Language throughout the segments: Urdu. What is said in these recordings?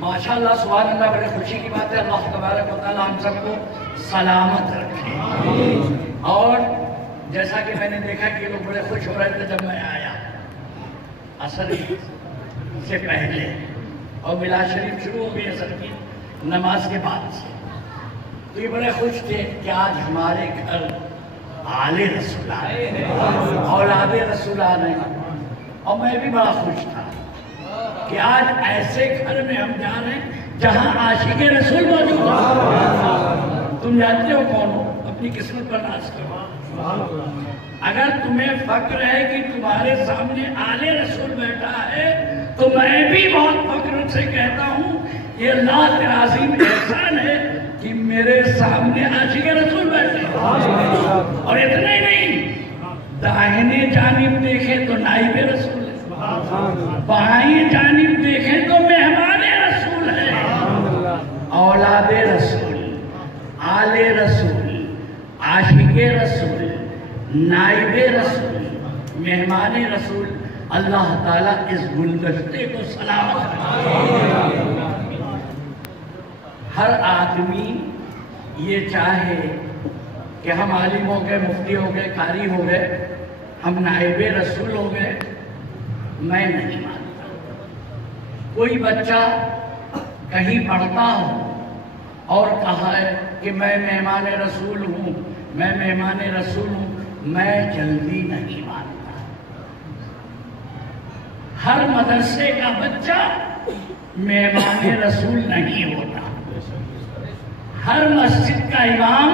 ماشاءاللہ سبحان اللہ، بڑے خوشی کی بات ہے۔ اللہ تبارک و تعالیٰ ہم سب کو سلامت رکھے۔ اور جیسا کہ میں نے دیکھا کہ لوگ بڑے خوش ہو رہے تھے جب میں آیا عصر سے پہلے، اور میلاد شریف شروع ہو گئی عصر کی نماز کے بعد سے، تو یہ بڑے خوش تھے کہ آج ہمارے گھر آل رسول آئے، اولاد رسول آئے، اور میں بھی بڑا خوش تھا کہ آج ایسے گھر میں ہم جا رہے ہیں جہاں عاشق رسول موجود ہو۔ تم جانتے ہو کون ہو، اپنی قسمت پر ناز کرو۔ اگر تمہیں فخر ہے کہ تمہارے سامنے آل رسول بیٹھا ہے، تو میں بھی بہت فخر سے کہتا ہوں یہ اللہ کا عظیم احسان ہے کہ میرے سامنے عاشق رسول بیٹھے، اور اتنا ہی نہیں، داہنے جانب دیکھیں تو نائب رسول ہے، بائیں جانب دیکھیں تو مہمان رسول ہے، اولاد رسول، آل رسول، عاشق رسول، نائب رسول، مہمان رسول، اللہ تعالیٰ اس گلدستے کو سلامت رکھے۔ ہر آدمی یہ چاہے کہ ہم عالم ہو گئے، مفتی ہو گئے، قاری ہو گئے، ہم نائب رسول ہو گئے، میں نہیں مانتا۔ کوئی بچہ کہیں پڑھتا ہو اور کہا ہے کہ میں مہمان رسول ہوں، میں مہمان رسول ہوں، میں جلدی نہیں مانتا۔ ہر مدرسے کا بچہ مہمان رسول نہیں ہوتا، ہر مسجد کا امام،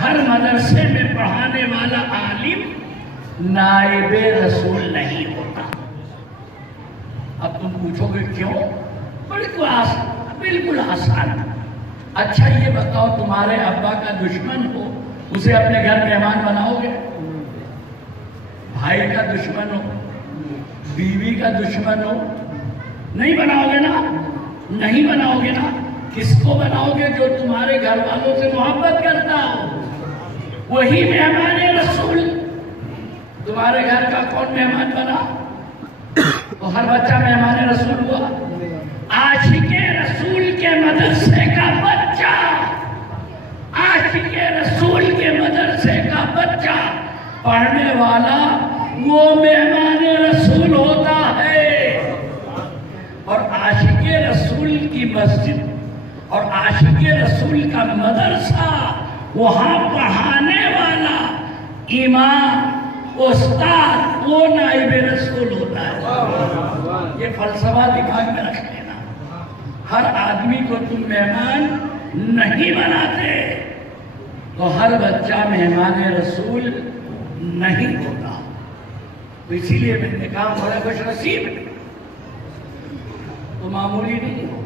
ہر مدرسے میں پڑھانے والا عالم نائب رسول نہیں ہوتا۔ اب تم پوچھو گے کیوں؟ بالکل آسان۔ اچھا یہ بتاؤ، تمہارے ابا کا دشمن ہو، اسے اپنے گھر مہمان بناؤ گے؟ بھائی کا دشمن ہو، بیوی کا دشمن ہو، نہیں بناؤ گے نا؟ نہیں بناؤ گے نا؟ کس کو بناؤ گے؟ جو تمہارے گھر والوں سے محبت کرتا ہو، وہی مہمان رسول۔ تمہارے گھر کا کون مہمان بنا؟ تو ہر بچہ مہمان رسول ہوا۔ عاشق رسول کے مدرسے کا بچہ، عاشق رسول کے مدرسے کا بچہ پڑھنے والا وہ مہمان رسول ہوتا ہے، اور عاشق رسول کی مسجد اور عاشق رسول کا مدرسہ، وہاں پڑھانے والا امام، استاد، وہ نائب رسول ہوتا ہے۔ یہ فلسفہ دماغ میں رکھ لینا۔ ہر آدمی کو تم مہمان نہیں بناتے تو ہر بچہ مہمان رسول نہیں ہوتا۔ تو اسی لیے میں نے کہا بڑا خوش نصیب تو معمولی نہیں ہو،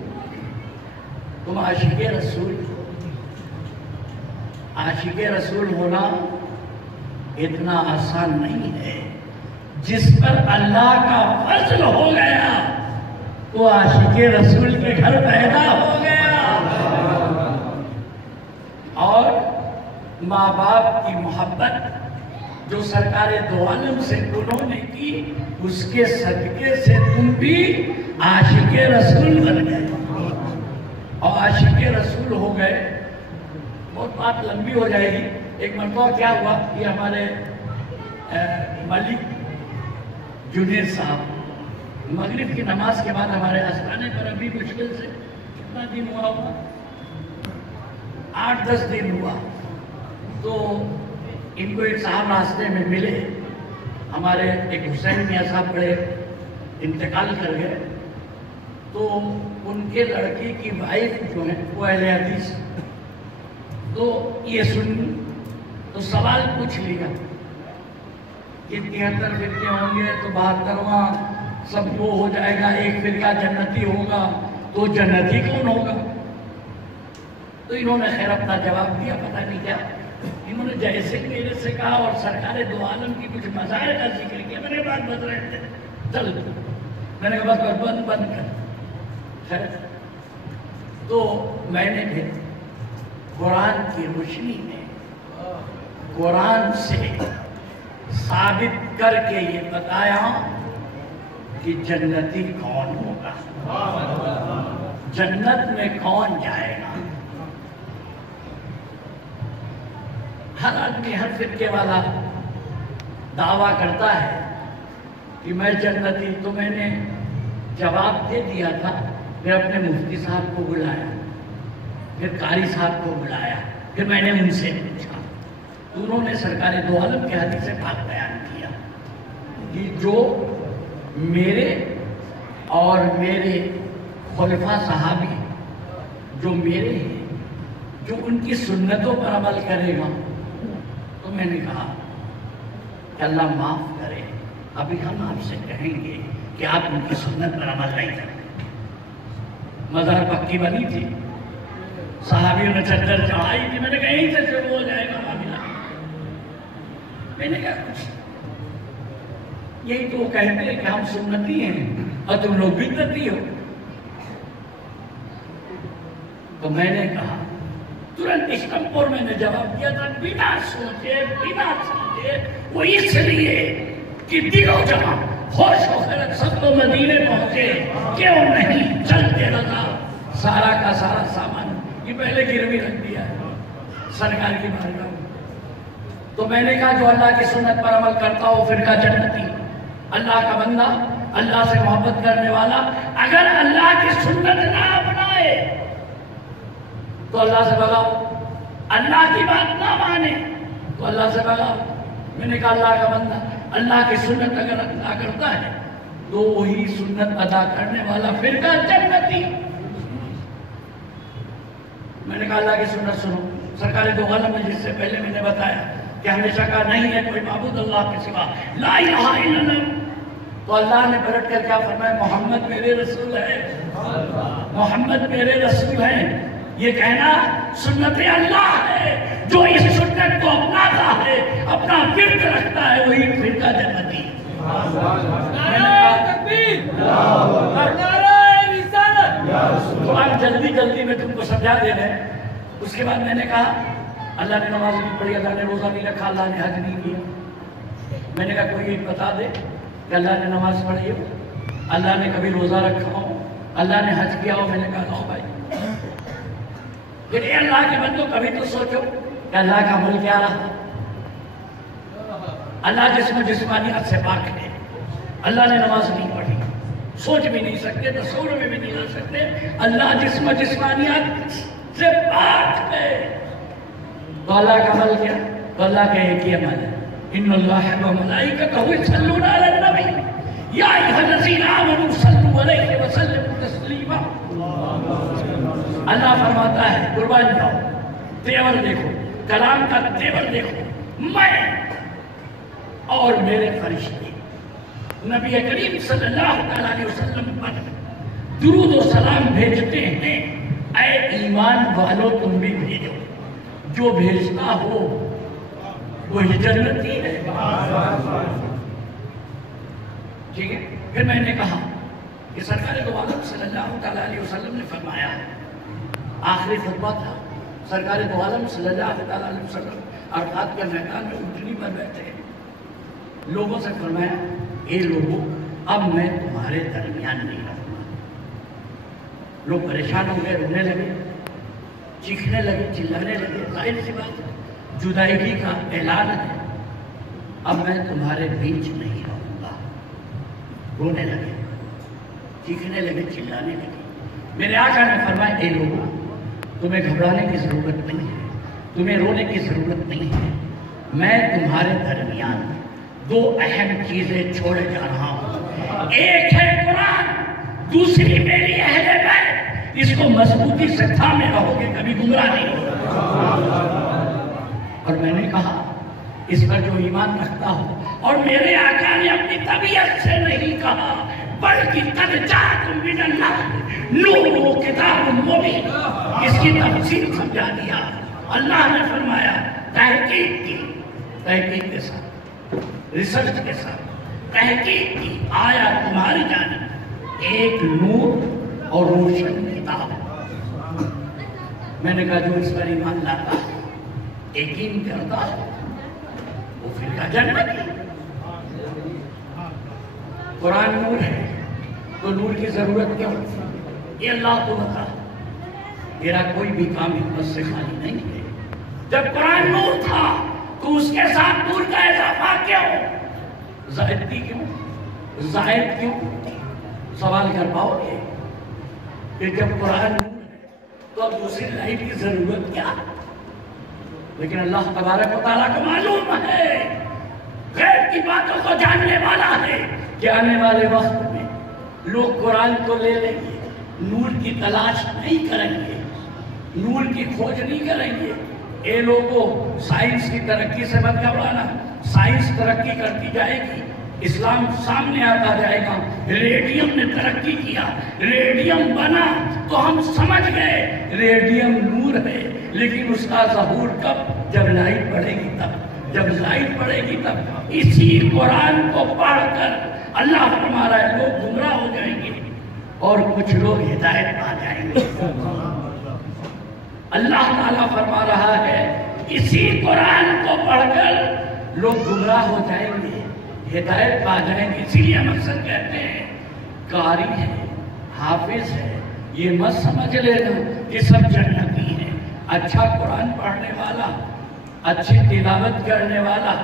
تم عاشق رسول ہو۔ عاشق رسول ہونا اتنا آسان نہیں ہے۔ جس پر اللہ کا فضل ہو گیا وہ عاشق رسول کے گھر پیدا ہو گیا، اور ماں باپ کی محبت جو سرکار دو عالم سے انہوں نے کی، اس کے صدقے سے تم بھی عاشق رسول بن گئے، اور عاشق رسول ہو گئے۔ بہت بات لمبی ہو جائے گی۔ ایک مرتبہ کیا ہوا کہ ہمارے ملک جنید صاحب مغرب کی نماز کے بعد ہمارے آستانے پر ابھی مشکل سے کتنا دن ہوا ہوگا، 8-10 دن ہوا، تو ان کو ایک صاحب راستے میں ملے، ہمارے ایک حسین میاں صاحب بڑے انتقال کر گئے، تو ان کے لڑکی کی وائف جو ہے وہ اہل حدیث، تو یہ سن تو سوال پوچھ لیا کہ 73 فرقے ہوں گے تو 72واں سب وہ ہو جائے گا، ایک فرقہ جنتی ہوگا، تو جنتی کون ہوگا؟ تو انہوں نے خیر اپنا جواب دیا، پتہ نہیں کیا انہوں نے جیسے میرے سے کہا اور سرکار دو عالم کی کچھ مظاہر کا ذکر کیا، میں نے بات بتا رہے تھے، چل میں نے کہا بس بند کر۔ خیر تو میں نے پھر قرآن کی روشنی میں قرآن سے ثابت کر کے یہ بتایا کہ جنتی کون ہوگا۔ جنت میں کون جائے گا؟ ہر آدمی ہر فرقے والا دعویٰ کرتا ہے کہ میں جنتی، تو میں نے جواب دے دیا تھا۔ پھر اپنے مفتی صاحب کو بلایا، پھر قاری صاحب کو بلایا، پھر میں نے ان سے پوچھا، انہوں نے سرکار دو عالم کے حدیث پاک بیان کیا کہ جو میرے اور میرے خلفاء صحابی جو میرے ہیں، جو ان کی سنتوں پر عمل کرے گا، تو میں نے کہا کہ اللہ معاف کرے، ابھی ہم آپ سے کہیں گے کہ آپ ان کی سنت پر عمل نہیں کریں۔ مزار پکی بنی تھی، صحابیوں نے چادر چڑھائی تھی، میں نے کہا یہیں سے شروع ہو جائے گا معاملہ۔ میں نے کہا کچھ یہی تو کہتے ہیں کہ ہم سنتی ہیں اور تم لوگ بدعتی ہو۔ تو میں نے کہا ترنت اسٹمپور میں نے جواب دیا تھا، بنا سوچے بنا سمجھے، وہ اس لیے کہ دل و جہاں ہوش و خرد سب تو مدینے پہنچے، کیوں نہیں چلتے رضا سارا کا سارا سامان یہ پہلے گروی رکھ دیا ہے سرکار کی بارگاہ میں۔ تو میں نے کہا جو اللہ کی سنت پر عمل کرتا ہو فرقہ جنتی، اللہ کا بندہ، اللہ سے محبت کرنے والا، اگر اللہ کی سنت نہ اپنائے تو اللہ سے بغاؤ، اللہ کی بات نہ مانے تو اللہ سے بغاؤ۔ میں نے کہا اللہ کا بندہ اللہ کی سنت اگر ادا کرتا ہے تو وہی سنت ادا کرنے والا فرقہ جنتی۔ میں نے کہا اللہ کی سنت سنو، سرکار دو عالم میں جس سے پہلے میں نے بتایا کہ ہمیشہ کا نہیں ہے کوئی معبود اللہ کے سوا، لا الہ الا اللہ، تو اللہ نے پلٹ کر کیا فرمایا؟ محمد میرے رسول ہے، محمد میرے رسول ہیں۔ یہ کہنا سنت اللہ ہے، جو اس سنت کو اپناتا ہے، اپنا ورد رکھتا ہے، وہی فرقہ جنتی۔ نعرہ تکبیر، نعرہ رسالت۔ تو آپ جلدی جلدی میں تم کو سمجھا دے رہے ہیں۔ اس کے بعد میں نے کہا اللہ نے نماز نہیں پڑھی، اللہ نے روزہ نہیں رکھا، اللہ نے حج نہیں کیا۔ میں نے کہا کوئی بتا دے کہ اللہ نے نماز پڑھی ہو، اللہ نے کبھی روزہ رکھا ہو، اللہ نے حج کیا ہو۔ میں نے کہا لو بھائی، پھر اے اللہ کے بندو کبھی تو سوچو کہ اللہ کا عمل کیا رہا۔ اللہ جسم جسمانیات سے پاک ہے، اللہ نے نماز نہیں پڑھی، سوچ بھی نہیں سکتے، تصور میں بھی نہیں لا سکتے، اللہ جسم جسمانیات سے پاک ہے، تو اللہ کا عمل کیا؟ تو اللہ کا ایک ہی عمل ہے، ان اللہ و ملائکتہ یصلون علی النبی یا ایھا الذین آمنوا صلوا علیہ وسلموا تسلیما۔ اللہ فرماتا ہے قربان جاؤ، تیور دیکھو، کلام کا تیور دیکھو، میں اور میرے فرشتے نبی کریم صلی اللہ علیہ وسلم پر درود و سلام بھیجتے ہیں۔ اے ایمان والو تم بھی بھیجو، جو بھیجتا ہو وہی جنتی ہے۔ ٹھیک ہے، پھر میں نے کہا کہ سرکار دو عالم صلی اللہ علیہ وسلم نے فرمایا، آخری خطبہ تھا، سرکار دو عالم صلی اللہ علیہ وسلم عرفات کے میدان میں اونٹنی پر بیٹھے، لوگوں سے فرمایا اے لوگوں اب میں تمہارے درمیان نہیں رہوں گا۔ لوگ پریشان ہو گئے، رونے لگے، چیخنے لگے، چلانے لگے، ظاہر سی بات ہے، جدائیگی کا اعلان ہے، اب میں تمہارے بیچ نہیں رہوں گا۔ رونے لگے، چیخنے لگے، چلانے لگے۔ میرے آقا نے فرمایا اے لوگوں تمہیں گھبرانے کی ضرورت نہیں ہے، تمہیں رونے کی ضرورت نہیں ہے، میں تمہارے درمیان دو اہم چیزیں چھوڑے جا رہا ہوں، ایک ہے قرآن، دوسری میری اہل بیت، اس کو مضبوطی سے تھامے رہو گے، کبھی گمراہ نہیں ہوگا۔ اور میں نے کہا اس پر جو ایمان رکھتا ہو، اور میرے آقا نے اپنی طبیعت سے نہیں کہا بلکہ قد جاءکم من اللہ نور و کتاب مبین، اس کی تفصیل سمجھا دیا۔ اللہ نے فرمایا تحقیق کی، تحقیق کے ساتھ، ریسرچ کے ساتھ تحقیق کی، آیا تمہاری جانب ایک نور اور روشن کتاب۔ میں نے کہا جو اس پر ایمان لاتا ہے، یقین کرتا ہے، وہ فرقہ جنتی۔ قرآن نور ہے تو نور کی ضرورت کیوں؟ یہ اللہ کو بتا۔ تیرا کوئی بھی کام حکمت سے خالی نہیں ہے. جب قرآن نور تھا تو اس کے ساتھ نور کا اضافہ کیوں؟ زائدگی کیوں؟ زائد کیوں؟ سوال کر پاؤ گے کہ جب قرآن نور ہے تو اب دوسری لائٹ کی ضرورت کیا؟ لیکن اللہ تبارک و تعالیٰ کو معلوم ہے، غیب کی باتوں کو جاننے والا ہے کہ آنے والے وقت میں لوگ قرآن کو لے لیں گے، نور کی تلاش نہیں کریں گے، نور کی کھوج نہیں کریں گے. اے لوگوں، سائنس کی ترقی سے مت گھبرانا، سائنس ترقی کرتی جائے گی، اسلام سامنے آتا جائے گا. ریڈیم نے ترقی کیا، ریڈیم بنا تو ہم سمجھ گئے ریڈیم نور ہے، لیکن اس کا ظہور کب؟ جب لائٹ پڑے گی تب. جب لائٹ پڑے گی تب. اسی قرآن کو پڑھ کر اللہ فرما رہا ہے لوگ گمراہ ہو جائیں گے اور کچھ لوگ ہدایت پا جائیں گے. اللہ تعالیٰ فرما رہا ہے اسی قرآن کو پڑھ کر لوگ گمراہ ہو جائیں گے، ہدایت پا جائیں گے. اسی لیے ہم اکثر کہتے ہیں قاری ہے، حافظ ہے، یہ مت سمجھ لینا کہ سب جنتی ہیں. اچھا قرآن پڑھنے والا، اچھی تلاوت کرنے والا،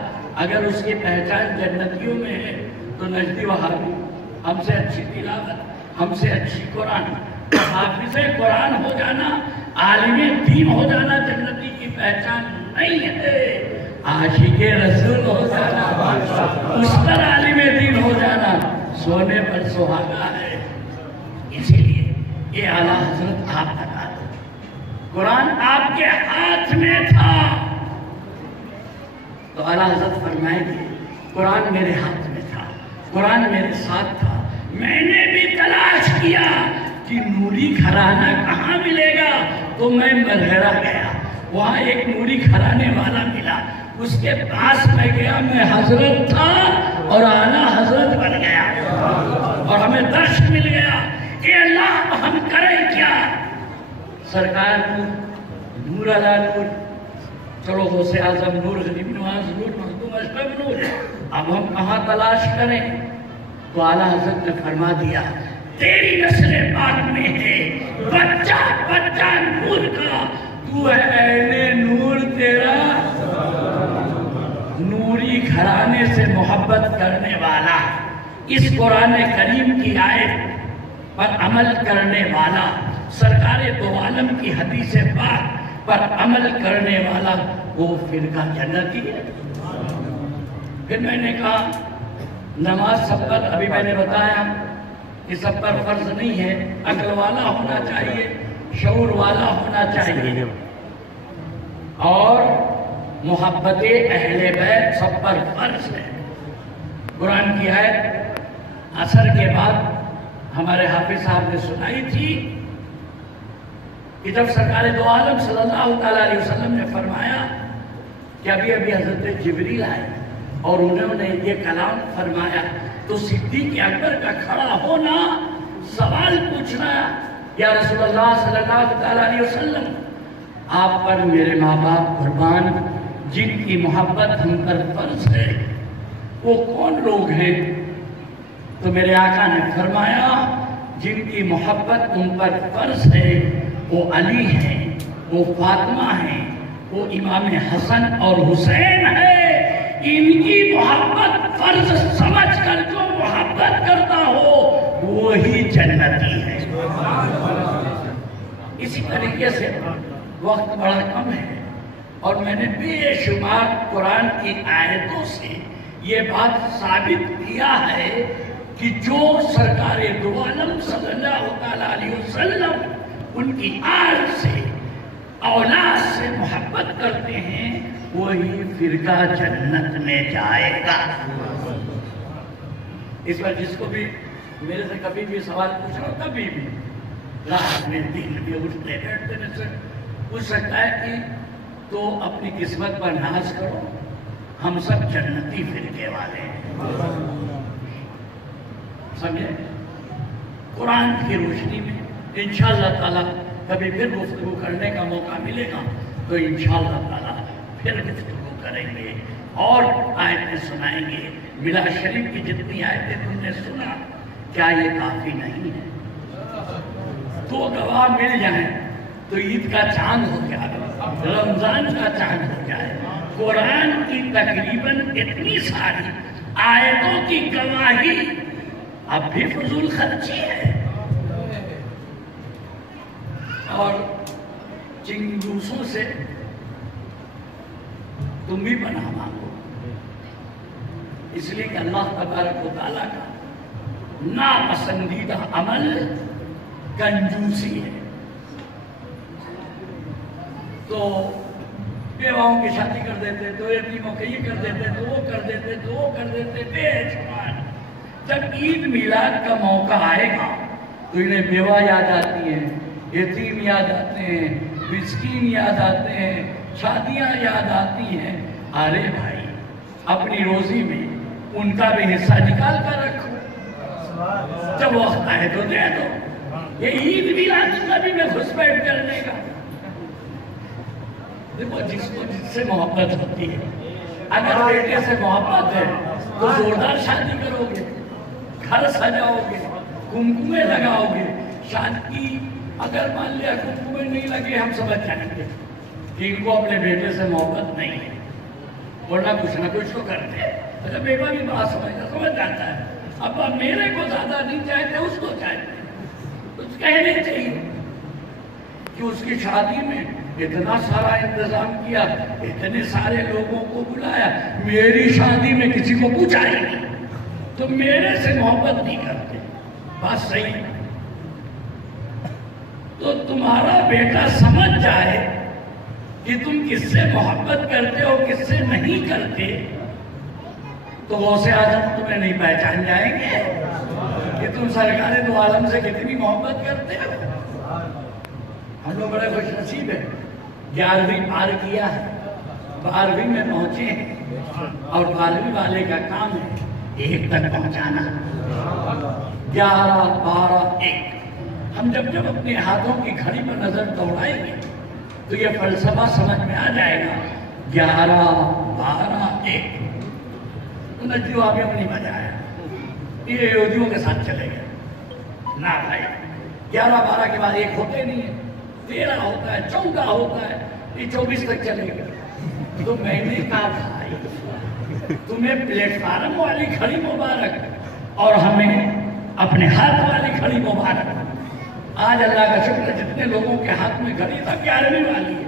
اگر اس کی پہچان جنتیوں میں ہے تو نجدی وہابی، ہم سے اچھی تلاوت، ہم سے اچھی قرآن. حافظ قرآن ہو جانا، عالم دین ہو جانا جنتی کی پہچان نہیں ہے. عاشق رسول ہو جانا، اس پر عالم دین ہو جانا سونے پر سہاگا ہے. اسی لیے یہ اعلیٰ حضرت آپ بتا دو، قرآن آپ کے ہاتھ میں تھا تو اعلیٰ حضرت فرمائیں گے قرآن میرے ہاتھ میں تھا، قرآن میرے ساتھ تھا، میں نے بھی تلاش کیا کہ نوری گھرانہ کہاں ملے گا تو میں ملہرہ گیا، وہاں ایک نوری گھرانے والا ملا، اس کے پاس میں گیا، میں حضرت تھا اور اعلیٰ حضرت بن گیا اور ہمیں درش مل گیا کہ اللہ ہم کریں کیا. سرکار نور علی نور، چلو غوث اعظم نور، غریب نواز نور، مخدوم اشرف نور، اب ہم کہاں تلاش کریں؟ تو اعلیٰ حضرت نے فرما دیا تیری نسل پاک میں ہے بچہ بچہ نور کا، تو ہے اہل نور، تیرا نوری گھرانے سے محبت کرنے والا، اس قرآن کریم کی آیت پر عمل کرنے والا، سرکار دو عالم کی حدیث پاک پر عمل کرنے والا، وہ فرقہ جنتی ہے. پھر میں نے کہا نماز سب پر، ابھی میں نے بتایا کہ سب پر فرض نہیں ہے، عقل والا ہونا چاہیے، شعور والا ہونا چاہیے، اور محبت اہل بیت سب پر فرض ہے. قرآن کی آیت عصر کے بعد ہمارے حافظ صاحب نے سنائی تھی کہ جب سرکار دو عالم صلی اللہ علیہ وسلم نے فرمایا کہ ابھی ابھی حضرت جبریل آئے اور انہوں نے یہ کلام فرمایا، تو صدیق اکبر کا کھڑا ہونا، سوال پوچھنا، یا رسول اللہ صلی اللہ علیہ وسلم آپ پر میرے ماں باپ قربان، جن کی محبت ہم پر فرض ہے، وہ کون لوگ ہیں؟ تو میرے آقا نے فرمایا جن کی محبت ان پر فرض ہے وہ علی ہیں، وہ فاطمہ ہیں، وہ امام حسن اور حسین ہے. ان کی محبت فرض سمجھ کر جو محبت کرتا ہو وہی جنتی ہے. اسی طریقے سے وقت بڑا کم ہے اور میں نے بے شمار قرآن کی آیتوں سے یہ بات ثابت کیا ہے کہ جو سرکار دو عالم صلی اللہ علیہ وسلم ان کی آل سے، اولاد سے محبت کرتے ہیں وہی فرقہ جنت میں جائے گا. اس پر جس کو بھی میرے سے کبھی بھی سوال پوچھا، کبھی بھی رات میں دن میں اٹھتے بیٹھتے میں سے پوچھ سکتا ہے کہ تو اپنی قسمت پر ناز کرو، ہم سب جنتی فرقے والے ہیں. سمجھے؟ قرآن کی روشنی میں انشاءاللہ تعالیٰ کبھی پھر گفتگو کرنے کا موقع ملے گا تو انشاءاللہ تعالیٰ پھر گفتگو کریں گے اور آیتیں سنائیں گے. ملا شریف کی جتنی آیتیں تم نے سنا، کیا یہ کافی نہیں ہے؟ دو گواہ مل جائیں تو عید کا چاند ہو جائے، رمضان کا چاند ہو جائے، قرآن کی تقریباً اتنی ساری آیتوں کی گواہی اب بھی فضول خرچی ہے. اور چنگوسوں سے تم بھی پناہ مانگو، اس لیے کہ اللہ تبارک و تعالیٰ کا ناپسندیدہ عمل کنجوسی ہے. تو بیواؤں کی شادی کر دیتے، تو یتیموں کے یہ کر دیتے، تو وہ کر دیتے، تو وہ کر دیتے، بے شمار. جب عید میلاد کا موقع آئے گا تو انہیں بیوہ یاد آتی ہیں، یتیم یاد آتے ہیں، مسکین یاد آتے ہیں، شادیاں یاد آتی ہیں. ارے بھائی اپنی روزی میں ان کا بھی حصہ نکال کر رکھو، جب وقت آئے تو دے دو. یہ عید میلاد النبی میں گھسپیٹ کرنے کا. دیکھو جس کو جس سے محبت ہوتی ہے، اگر بیٹے سے محبت ہے تو زوردار شادی کرو گے، گھر سجاؤ گے، کمکمے لگاؤ گے. شادی اگر مان لیا کمکمے نہیں لگے ہم سمجھ جائیں گے کہ ان کو اپنے بیٹے سے محبت نہیں ہے، ورنہ کچھ نہ کچھ تو کرتے. اگر بیٹا بھی بات سمجھ جاتا ہے، ابا میرے کو زیادہ نہیں چاہتے، اس کو چاہتے. کچھ کہنے چاہیے کہ اس کی شادی میں اتنا سارا انتظام کیا، اتنے سارے لوگوں کو بلایا، میری شادی میں کسی کو پوچھا ہی نہیں، تو میرے سے محبت نہیں کرتے. بات صحیح ہے. تو تمہارا بیٹا سمجھ جائے کہ تم کس سے محبت کرتے ہو کس سے نہیں کرتے، تو غوث اعظم تمہیں نہیں پہچان جائیں گے کہ تم سرکار دو عالم سے کتنی محبت کرتے ہو. ہم لوگ بڑے خوش نصیب ہیں، 11ویں پار کیا ہے، 12ویں میں پہنچے ہیں، اور 12ویں والے کا کام ہے 1 تک پہنچانا. 11 12 1. ہم جب اپنے ہاتھوں کی گھڑی پر نظر دوڑائیں گے تو یہ فلسفہ سمجھ میں آ جائے گا. 11 12 1. نجیو آگے نہیں بجایا، یہ یہودیوں کے ساتھ چلے گئے نہ بھائی. 11 12 کے بعد 1 ہوتے نہیں ہے، 13 ہوتا ہے، 14 ہوتا ہے، یہ 24 تک چلے گا. تو میں نے کہا بھائی تمہیں پلیٹ فارم والی گھڑی مبارک اور ہمیں اپنے ہاتھ والی گھڑی مبارک. آج اللہ کا شکر جتنے لوگوں کے ہاتھ میں گھڑی تھا 11ویں والی ہے،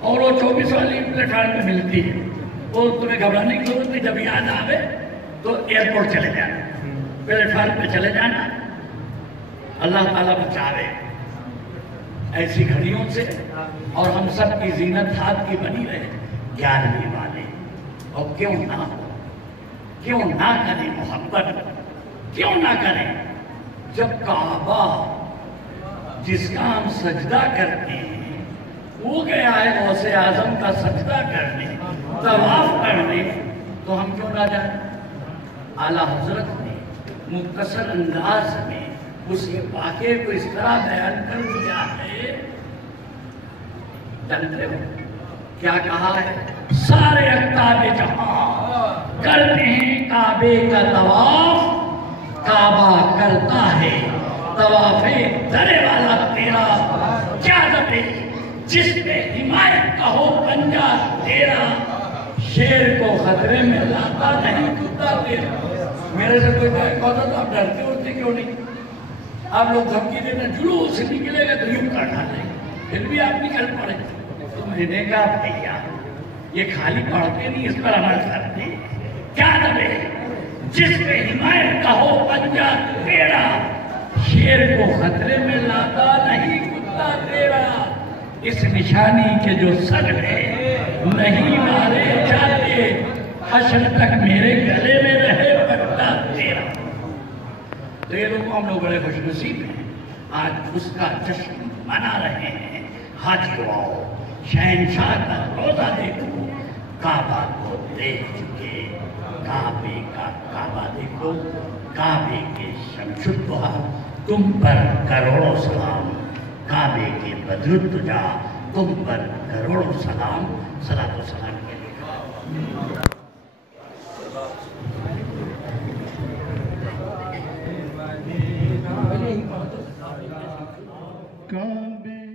اور وہ 24 والی پلیٹ فارم میں ملتی ہے. وہ تمہیں گھبرانے کی ضرورت نہیں، جب یاد آوے تو ایئرپورٹ چلے جانا، پلیٹ فارم پہ چلے جانا. اللہ تعالیٰ بچاوے ایسی گھڑیوں سے، اور ہم سب کی زینت ہاتھ کی بنی رہے 11ویں والے. اور کیوں نہ کریں محبت، کیوں نہ کریں. جب کعبہ جس کا ہم سجدہ کرتے ہیں وہ گیا ہے غوث اعظم کا سجدہ کرنے، طواف کرنے، تو ہم کیوں نہ جائیں. اعلیٰ حضرت نے مختصر انداز میں اس واقعے کو اس طرح بیان کر دیا ہے. جانتے ہو کیا کہا ہے؟ سارے اقطاب جہاں کرتے ہیں کعبے کا طواف، کعبہ کرتا ہے طواف درے والا تیرا. کیا دبے جس پہ حمایت کا ہو پنجہ تیرا، شیر کو خطرے میں لاتا نہیں کتا تیرا. میرے سے کوئی کہتا تو آپ ڈرتے ہوتے کیوں نہیں؟ آپ لوگ دھمکی دینا جلوس نکلے گا تو یوں کر ڈالیں گے، پھر بھی آپ نکل پڑے. تو میں نے کہا بھیا یہ خالی پڑھتے نہیں، اس پر عمل کرتے. کیا دبے جس پہ حمایت کا ہو پنجہ تیرا، شیر کو خطرے میں لاتا نہیں کتا تیرا. اس نشانی کے جو سگڑے نہیں مارے جاتے، حشر تک میرے گلے میں رہے پٹا تیرا. تو یہ لوگ ہم لوگ بڑے خوش نصیب ہیں، آج اس کا جشن منا رہے ہیں. حاجیو آؤ شہنشاہ کا روزہ دیکھو، کعبہ کو دیکھ چکے، کعبے کا کعبہ دیکھو، کعبے کے شمس الضحیٰ تم پر کروڑوں سلام، کعبے کے بدر الدجا تم پر کروڑوں سلام. صلاۃ و سلام کے لیے کعبے